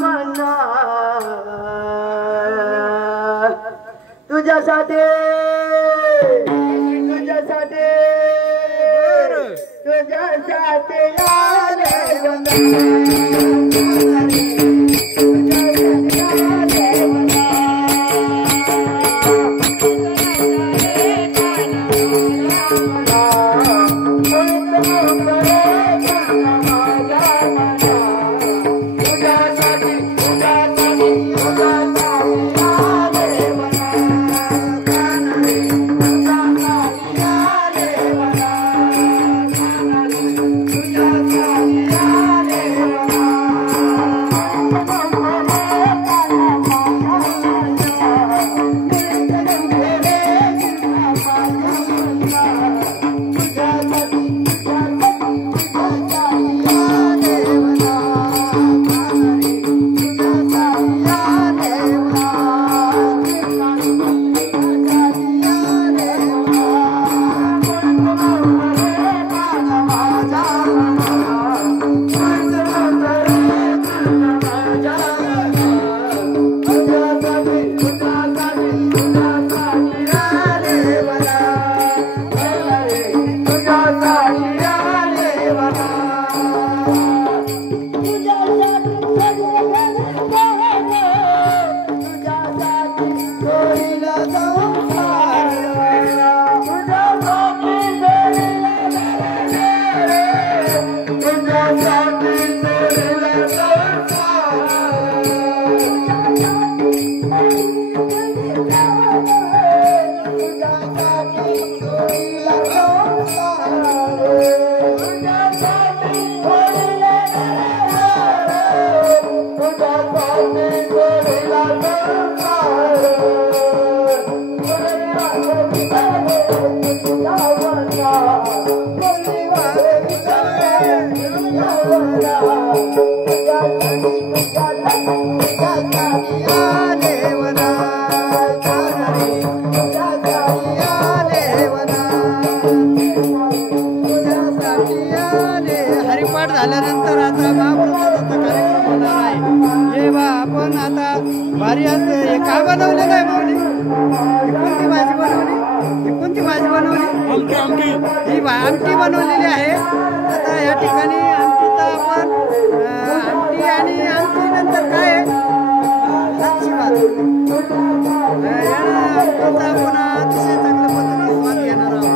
मना तुझ्यासाठी तुझ्यासाठी तुझ्यासाठी आले हरिपाठ झाल्यानंतर आता महाप्रसादाचा कार्यक्रम होणार आहे। हे बा आपण आता भारी असं हे काय बनवलेलं आहे माऊली? कोणती भाजी बनवली? कोणती भाजी बनवली? ही आमटी बनवलेली आहे। आता या ठिकाणी आमटीचा आपण आमटी आणि आमटी नंतर काय लच्छी भात आमटीचा आपण अतिशय चांगल्या पद्धतीने स्वाद घेणार आहोत।